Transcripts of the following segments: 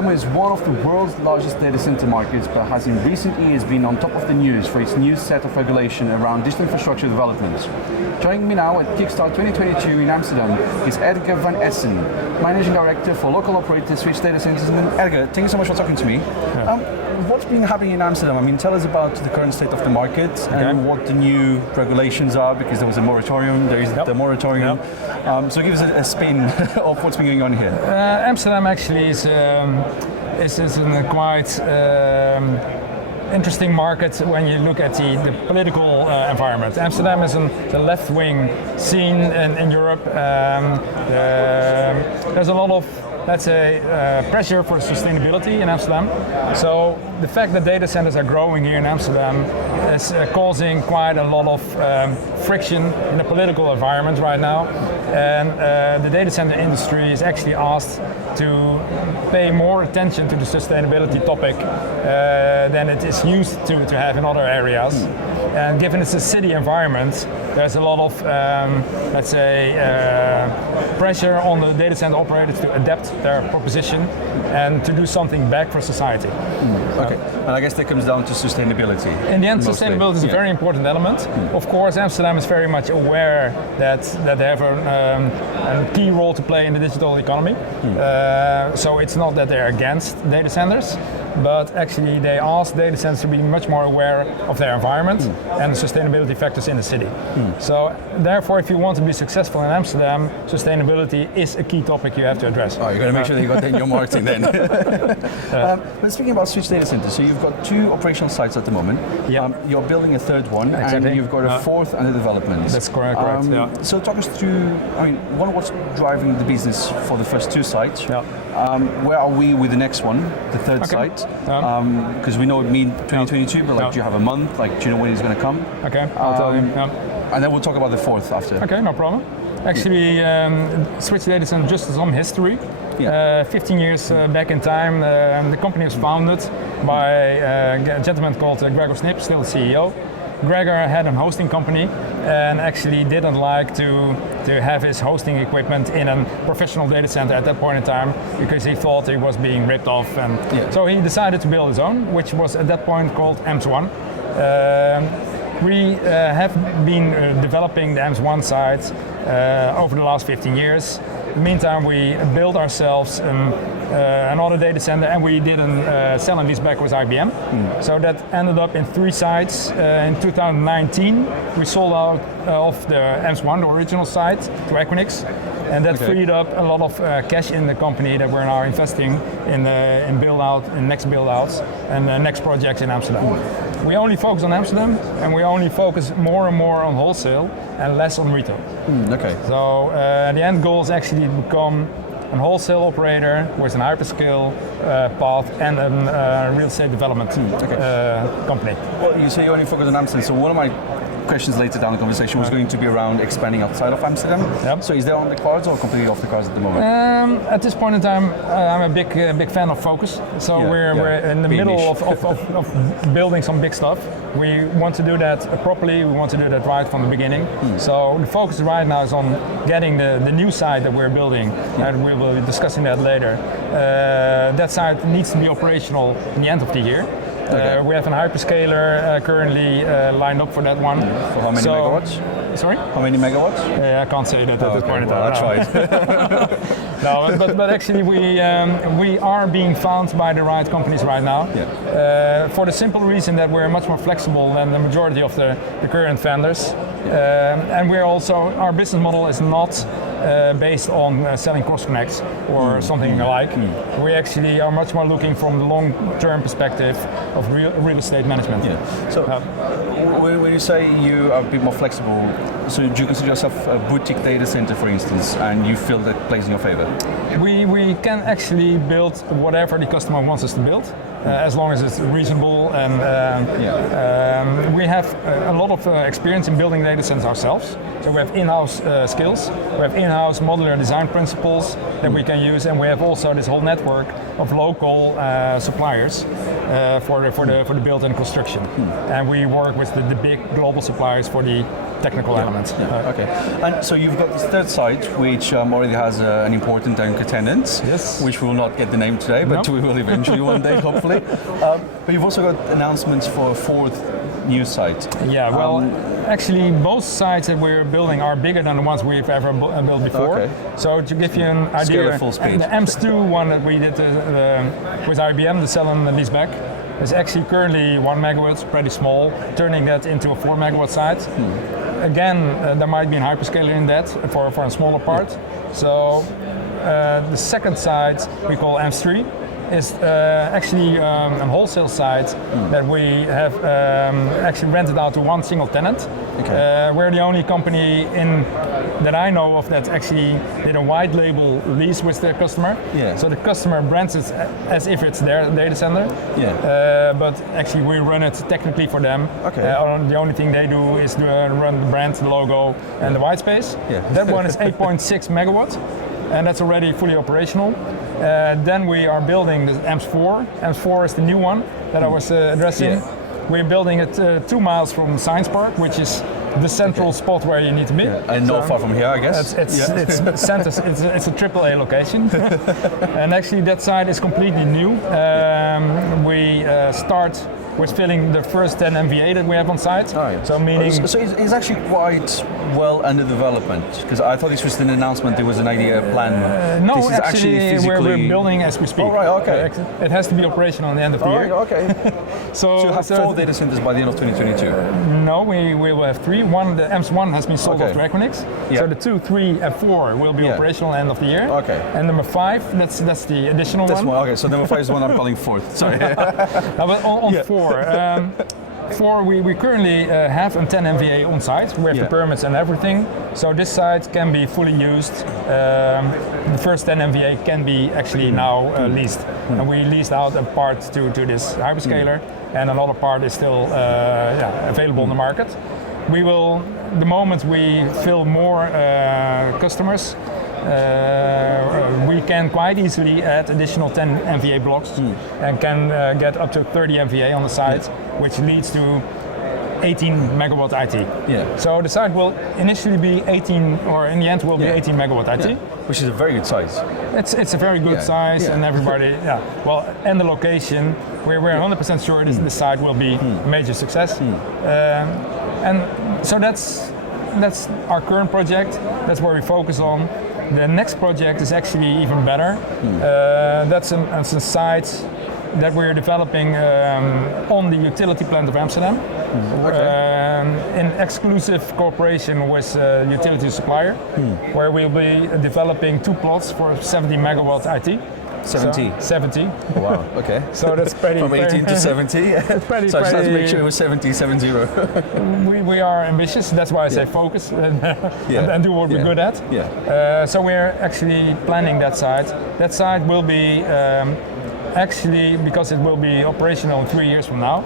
Amsterdam is one of the world's largest data center markets, but has in recent years been on top of the news for its new set of regulation around digital infrastructure development. Joining me now at Kickstart 2022 in Amsterdam is Edgar van Essen, Managing Director for local operator Switch Datacenters. And Edgar, thank you so much for talking to me. Yeah. What's been happening in Amsterdam? I mean, tell us about the current state of the market and what the new regulations are, because there was a moratorium, there is the moratorium. So give us a spin of what's been going on here. Amsterdam actually is a quite interesting market when you look at the political environment. Amsterdam is the left-wing scene in Europe. There's a lot of, let's say, pressure for sustainability in Amsterdam. So the fact that data centers are growing here in Amsterdam is causing quite a lot of friction in the political environment right now. And the data center industry is actually asked to pay more attention to the sustainability topic than it is used to have in other areas. And given it's a city environment, there's a lot of, let's say, pressure on the data center operators to adapt their proposition and to do something back for society. Okay, and I guess that comes down to sustainability. In the end, mostly. Sustainability is a very important element. Of course, Amsterdam is very much aware that they have a key role to play in the digital economy. So it's not that they're against data centers, but actually they ask data centers to be much more aware of their environment and the sustainability factors in the city. So therefore, if you want to be successful in Amsterdam, sustainability is a key topic you have to address. Oh, you've got to make sure that you got that in your marketing then. But speaking about Switch Data Centers, so you've got 2 operational sites at the moment. You're building a 3rd one, exactly. and you've got a 4th under development. That's correct. So talk us through, I mean, what's driving the business for the first 2 sites? Where are we with the next one, the 3rd site? Because we know it means 2022, but do you have a month? Like, do you know when it's going to come? Okay, I'll tell you. And then we'll talk about the 4th after. Okay, no problem. Actually, Switch Data Center, just some history. 15 years back in time, the company was founded by a gentleman called Gregor Snip, still CEO. Gregor had a hosting company and actually didn't like to have his hosting equipment in a professional data center at that point in time because he thought he was being ripped off. And so he decided to build his own, which was at that point called AMS1. We have been developing the AMS1 site over the last 15 years. In the meantime, we built ourselves another data center, and we did a sell and lease back with IBM. So that ended up in 3 sites. In 2019, we sold out of the AMS1, the original site, to Equinix. And that freed up a lot of cash in the company that we're now investing in build-out, in next build-outs, and next projects in Amsterdam. We only focus on Amsterdam, and we only focus more and more on wholesale and less on retail. So the end goal is actually to become a wholesale operator with an hyperscale path and a real estate development company. Well, you say you only focus on Amsterdam, so one of my questions later down the conversation was going to be around expanding outside of Amsterdam. So is that on the cards or completely off the cards at the moment? At this point in time, I'm a big fan of focus. So we're in the middle of building some big stuff. We want to do that properly. We want to do that right from the beginning. So the focus right now is on getting the new site that we're building, and we will be discussing that later. That site needs to be operational in the end of the year. We have a hyperscaler currently lined up for that one. For how many megawatts? Sorry? How many megawatts? I can't say that at this point in time. That's right. No, but actually we are being found by the right companies right now. For the simple reason that we're much more flexible than the majority of the current vendors. And we're also, our business model is not based on selling cross connects or something alike. We actually are much more looking from the long-term perspective of real estate management. So when you say you are a bit more flexible, so do you consider yourself a boutique data center, for instance, and you feel that plays in your favor? We can actually build whatever the customer wants us to build. As long as it's reasonable, and we have a lot of experience in building data centers ourselves. So we have in-house skills, we have in-house modular design principles that we can use, and we have also this whole network of local suppliers for the build and construction. And we work with the big global suppliers for the technical elements. Okay. And so you've got this third site, which already has an important anchor tenant, Yes. which we will not get the name today, but No. we will eventually one day, hopefully. But you've also got announcements for a fourth new site. Yeah, well, actually, both sites that we're building are bigger than the ones we've ever built before. Okay. So to give you an Scale idea, at full speed. the AMS2 one that we did with IBM, the sell and the leaseback, is actually currently 1 megawatt, pretty small, turning that into a 4 megawatt site. Again, there might be a hyperscaler in that for a smaller part. So the second site we call AMS3 is actually a wholesale site that we have actually rented out to one single tenant. Okay. We're the only company that I know of that actually did a white label lease with their customer. Yeah. So the customer brands it as if it's their data center. Yeah. But actually we run it technically for them. Okay. The only thing they do is run the brand, the logo, and the white space. Yeah. That one is 8.6 megawatt, and that's already fully operational. Then we are building the AMS4. AMS4 is the new one that I was addressing. Yeah. We're building it 2 miles from Science Park, which is the central spot where you need to be. And not far from here, I guess. It's a AAA location. And actually that site is completely new. We start with filling the first 10 MVA that we have on site. Right. So meaning... So it's actually quite well under development, because I thought this was an announcement, there was an idea, a plan. No, this is actually physically... we're building as we speak. Oh, right, okay. It has to be operational at the end of the year. Okay. So you have 4 data centers by the end of 2022? No, we will have 3. The AMS1 has been sold off to Equinix. Yeah. So the 2, 3, and 4 will be operational at the end of the year. Okay. And number 5, that's the additional one. Okay, so number 5 is the one I'm calling fourth. Sorry. No, but on 4. 4, we currently have a 10 MVA on site. We have the permits and everything. So this site can be fully used. The first 10 MVA can be actually now leased. And we leased out a part to this hyperscaler, and another part is still available in the market. We will, the moment we fill more customers, we can quite easily add additional 10 MVA blocks and can get up to 30 MVA on the site, which leads to 18 megawatt IT. Yeah. So the site will initially be 18, or in the end will be 18 megawatt IT. Which is a very good size. It's a very good size, and everybody, well, and the location, we're 100% sure the site will be a major success. And so that's our current project. That's where we focus on. The next project is actually even better. That's a site that we're developing on the utility plant of Amsterdam, in exclusive cooperation with a utility supplier, where we'll be developing 2 plots for 70 megawatt IT. 70? 70. Oh, wow, okay. So that's pretty... From 18 to 70? So I just had to make sure it was 70, 70. We are ambitious, that's why I say focus and do what we're good at. So we're actually planning that site. That site will be actually, because it will be operational in 3 years from now,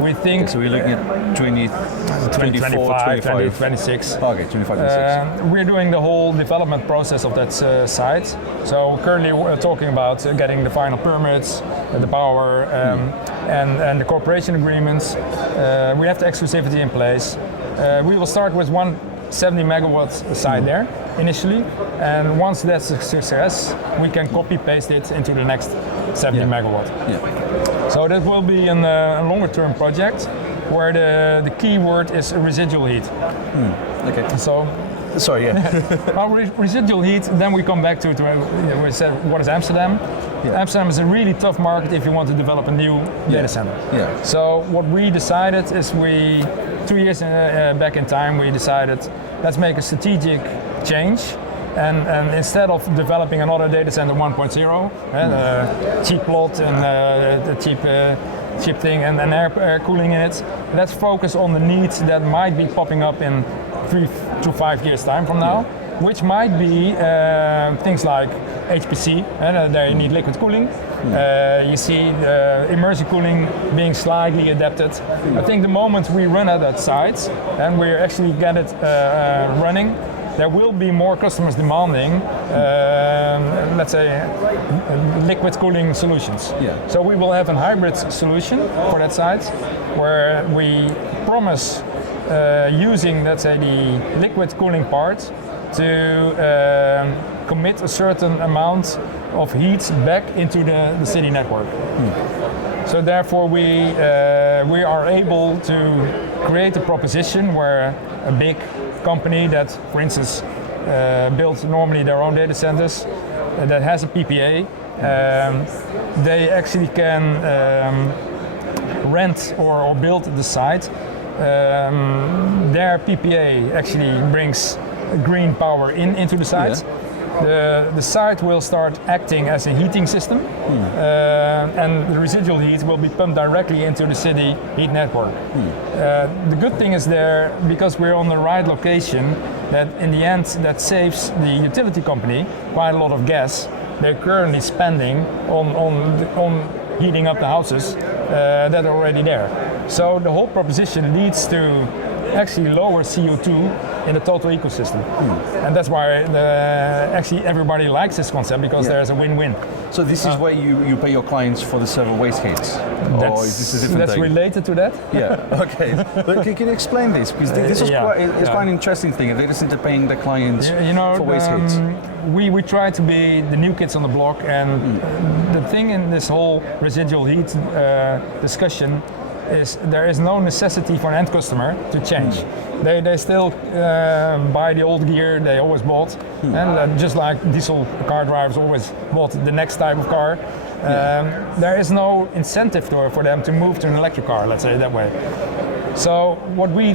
we think... So we're looking at 2025, 2026. Okay, 25, 26. We're doing the whole development process of that site. So currently we're talking about getting the final permits, the power, and the cooperation agreements. We have the exclusivity in place. We will start with one 70 megawatt site there initially, and once that's a success, we can copy paste it into the next 70 megawatt. So that will be a longer term project where the key word is residual heat. Okay. So, sorry, well, residual heat, then we come back to we said, what is Amsterdam? Amsterdam is a really tough market if you want to develop a new data center. So what we decided is 2 years back in time, we decided, let's make a strategic change. And instead of developing another data center 1.0, cheap plot and the cheap thing and air cooling in it, let's focus on the needs that might be popping up in 3 to 5 years time from now. which might be things like HPC, and there you need liquid cooling. You see immersion cooling being slightly adapted. I think the moment we run at that site and we actually get it running, there will be more customers demanding, let's say, liquid cooling solutions. Yeah. So we will have a hybrid solution for that site, where we promise using, let's say, the liquid cooling part to commit a certain amount of heat back into the city network. So therefore we are able to create a proposition where a big company that, for instance, builds normally their own data centers, that has a PPA, they actually can rent or build the site. Their PPA actually brings green power into the site. Yeah. The site will start acting as a heating system, and the residual heat will be pumped directly into the city heat network. The good thing is there, because we're on the right location, that in the end that saves the utility company quite a lot of gas they're currently spending on heating up the houses that are already there. So the whole proposition leads to actually lower CO2 in the total ecosystem. And that's why actually everybody likes this concept, because there's a win-win. So this is where you pay your clients for the several waste heats? Or is this a different that's thing? related to that. Yeah, okay. But can you explain this? Because this is quite an interesting thing. They just end paying the clients for waste heats. We try to be the new kids on the block, and the thing in this whole residual heat discussion is there is no necessity for an end customer to change. They still buy the old gear they always bought, and just like diesel car drivers always bought the next type of car, there is no incentive for them to move to an electric car, let's say it that way. So what we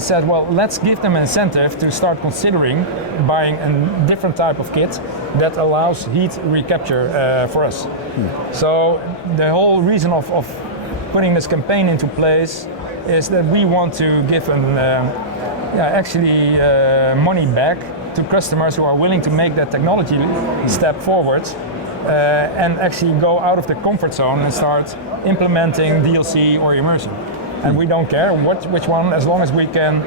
said, well, let's give them an incentive to start considering buying a different type of kit that allows heat recapture for us. So the whole reason of putting this campaign into place is that we want to give money back to customers who are willing to make that technology step forward and actually go out of their comfort zone and start implementing DLC or immersion. And we don't care which one, as long as we can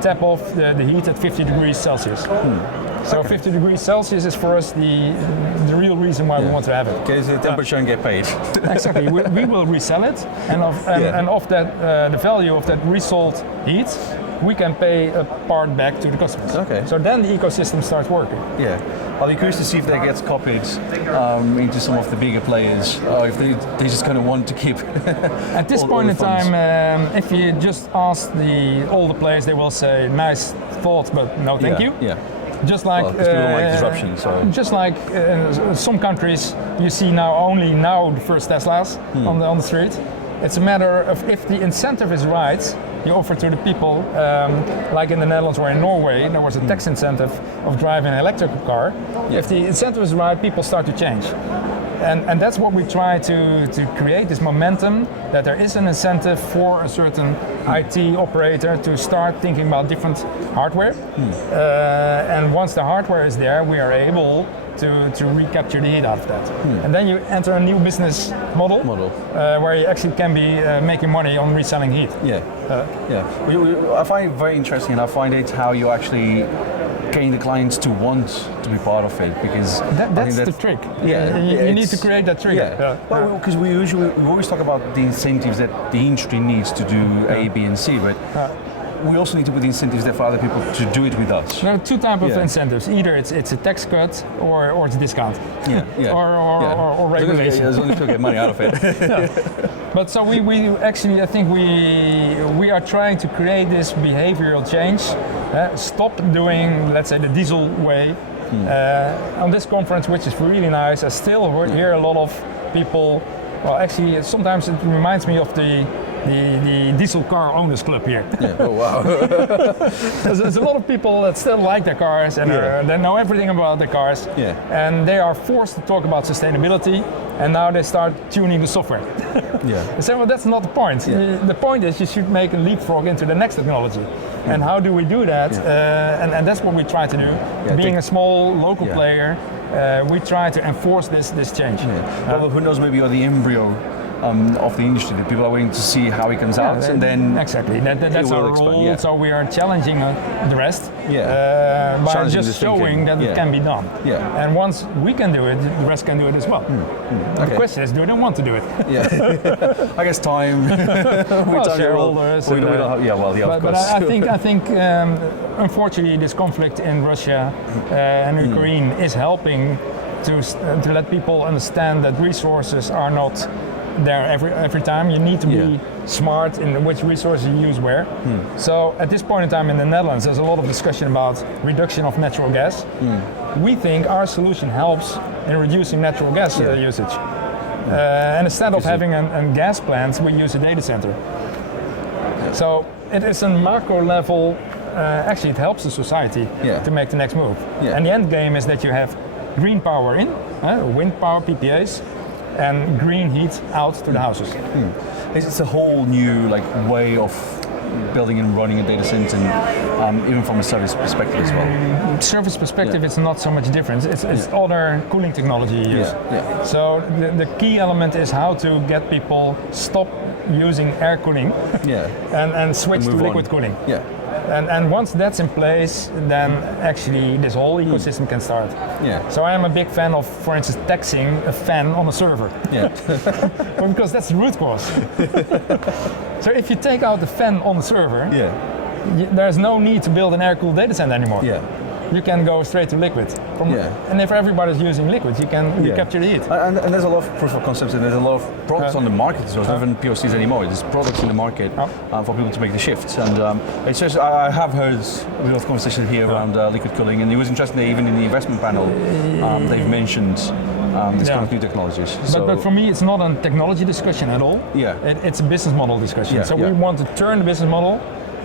tap off the heat at 50 degrees Celsius. So 50 degrees Celsius is for us the real reason why we want to have it. Get the temperature and get paid. Exactly. We will resell it, and of that the value of that resold heat, we can pay a part back to the customers. Okay. So then the ecosystem starts working. Yeah. I'll be curious to see if that gets copied into some of the bigger players, or if they just kind of want to keep. At this point in time, if you just ask all the players, they will say nice thoughts, but no thank you. Yeah. Just like people don't like disruption. So. Just like some countries, you see only the first Teslas on the street. It's a matter of if the incentive is right, you offer to the people, like in the Netherlands or in Norway, there was a tax incentive of driving an electric car. Yeah. If the incentive is right, people start to change. And that's what we try to create, this momentum, that there is an incentive for a certain IT operator to start thinking about different hardware. And once the hardware is there, we are able to recapture the heat out of that. And then you enter a new business model. Where you actually can be making money on reselling heat. I find it very interesting, and I find it how you actually gain the clients to want to be part of it, because that's the trick. You need to create that trigger. Well, because we always talk about the incentives that the industry needs to do A, B, and C, but we also need to put the incentives there for other people to do it with us. There are two types of incentives. Either it's a tax cut or it's a discount. Or regulation. As long as you get money out of it. But so we actually, I think we are trying to create this behavioral change. Stop doing, let's say, the diesel way. On this conference, which is really nice, I still hear a lot of people. Well, actually, sometimes it reminds me of the the diesel car owners club here. Yeah. Oh wow. There's a lot of people that still like their cars and they know everything about their cars. Yeah. And they are forced to talk about sustainability, and now they start tuning the software. Yeah. I say, well, that's not the point. Yeah. The point is you should make a leapfrog into the next technology. And how do we do that? And that's what we try to do. Being a small local player, we try to enforce this change. Yeah. Well, who knows? Maybe you're the embryo of the industry. That people are waiting to see how it comes out, and then exactly that's our role. So we are challenging the rest by just showing that it can be done. Yeah. And once we can do it, the rest can do it as well. Okay. The question is, do they want to do it? Yeah. I guess time. Shareholders. But I think unfortunately this conflict in Russia and Ukraine is helping to let people understand that resources are not there every time. You need to be smart in which resources you use where. So at this point in time in the Netherlands, there's a lot of discussion about reduction of natural gas. We think our solution helps in reducing natural gas usage. And instead of having a gas plant, we use a data center. So it is a macro level. Actually, it helps the society to make the next move. And the end game is that you have green power in, wind power, PPAs, and green heat out to the houses. It's a whole new way of building and running a data center, even from a service perspective as well. Service perspective, it's not so much different. It's other cooling technology you use. So the key element is how to get people stop using air cooling and switch to liquid cooling. And once that's in place, then actually this whole ecosystem can start. So I am a big fan of, for instance, taxing a fan on a server. Well, because that's the root cause. So if you take out the fan on the server, there's no need to build an air-cooled data center anymore. You can go straight to liquid. And if everybody's using liquid, you can capture the heat. And there's a lot of proof of concepts, and there's a lot of products on the market. So it's not even POCs anymore. There's products in the market for people to make the shift. And it's just, I have heard a lot of conversation here around liquid cooling, and it was interesting that even in the investment panel, they've mentioned this kind of new technologies. But for me, it's not a technology discussion at all. It's a business model discussion. So we want to turn the business model.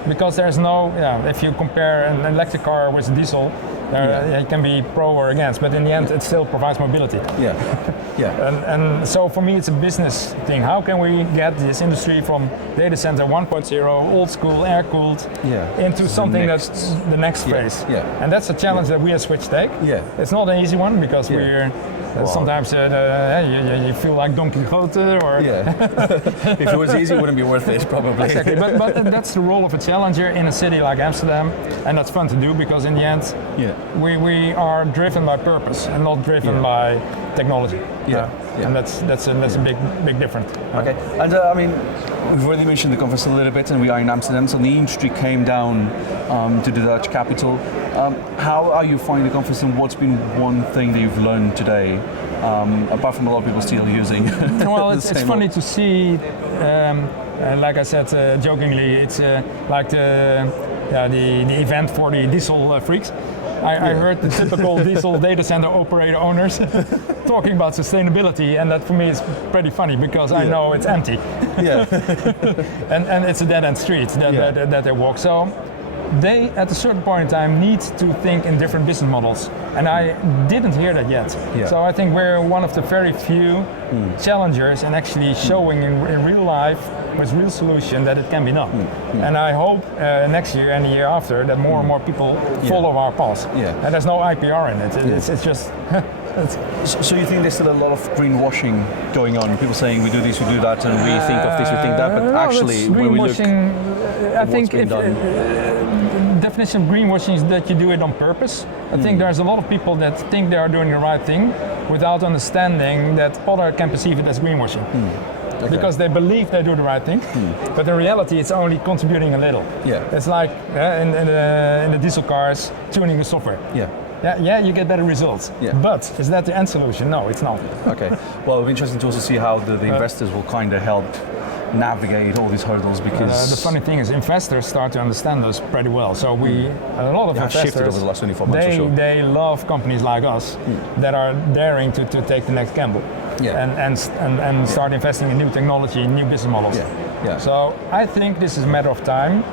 Because there's no, if you compare an electric car with a diesel, it can be pro or against, but in the end it still provides mobility. And so for me it's a business thing. How can we get this industry from data center 1.0, old school, air cooled, into something that's the next phase? And that's a challenge that we at Switch take. It's not an easy one because we're sometimes you feel like Don Quixote, or if it was easy, it wouldn't be worth it, probably. Exactly, but that's the role of a challenger in a city like Amsterdam, and that's fun to do because in the end, we are driven by purpose and not driven by technology. And that's a big difference. Okay, and I mean, we've already mentioned the conference a little bit, and we are in Amsterdam, so the industry came down to the Dutch capital. How are you finding the conference, and what's been one thing that you've learned today, apart from a lot of people still using? Well, it's funny to see. Like I said jokingly, it's like the event for the diesel freaks. I heard the typical diesel data center operator owners talking about sustainability, and that for me is pretty funny because I know it's empty. And it's a dead end street that they walk. So they, at a certain point in time, need to think in different business models. And I didn't hear that yet. So I think we're one of the very few challengers and actually showing in real life with real solution that it can be done. And I hope next year and the year after that more and more people follow our path. And there's no IPR in it. It's just... So you think there's still a lot of greenwashing going on? People saying we do this, we do that, and we think of this, we think that, but actually when we look I think if definition of greenwashing is that you do it on purpose. I think there's a lot of people that think they are doing the right thing without understanding that others can perceive it as greenwashing. Because they believe they do the right thing, but in reality it's only contributing a little. It's like in the diesel cars, tuning the software. You get better results. But is that the end solution? No, it's not. Okay. Well, it'll be interesting to also see how the investors will kind of help navigate all these hurdles, because the funny thing is investors start to understand us pretty well. So a lot of investors shifted over the last 24 months for sure. They love companies like us that are daring to take the next gamble and start investing in new technology, new business models. Yeah. So I think this is a matter of time,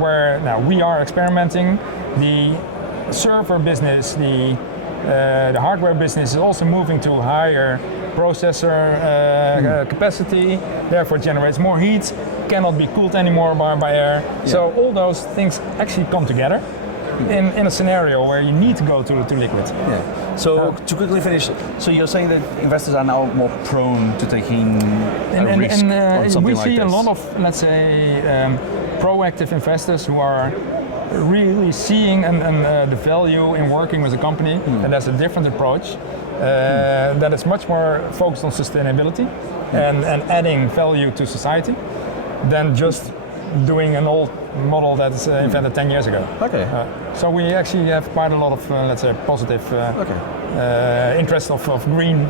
where now we are experimenting. The server business, the hardware business is also moving to higher processor capacity, therefore generates more heat, cannot be cooled anymore by air. Yeah. So all those things actually come together in a scenario where you need to go to liquid. Yeah. So to quickly finish, so you're saying that investors are now more prone to taking a risk on something like this? We see a lot of, let's say, proactive investors who are really seeing the value in working with a company that has a different approach, that is much more focused on sustainability and adding value to society than just doing an old model that's invented 10 years ago. Okay. So we actually have quite a lot of, let's say, positive interest of green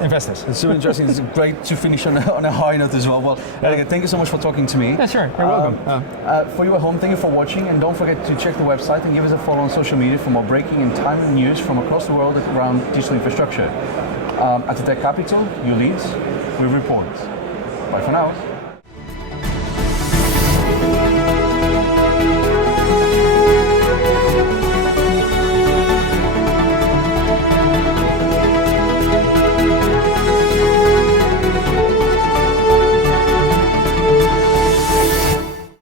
investors. It's so interesting. It's great to finish on a high note as well. Well, Edgar, thank you so much for talking to me. Yeah, sure. You're welcome. For you at home, thank you for watching, and don't forget to check the website and give us a follow on social media for more breaking and timely news from across the world around digital infrastructure. At the Tech Capital, you lead, we report. Bye for now.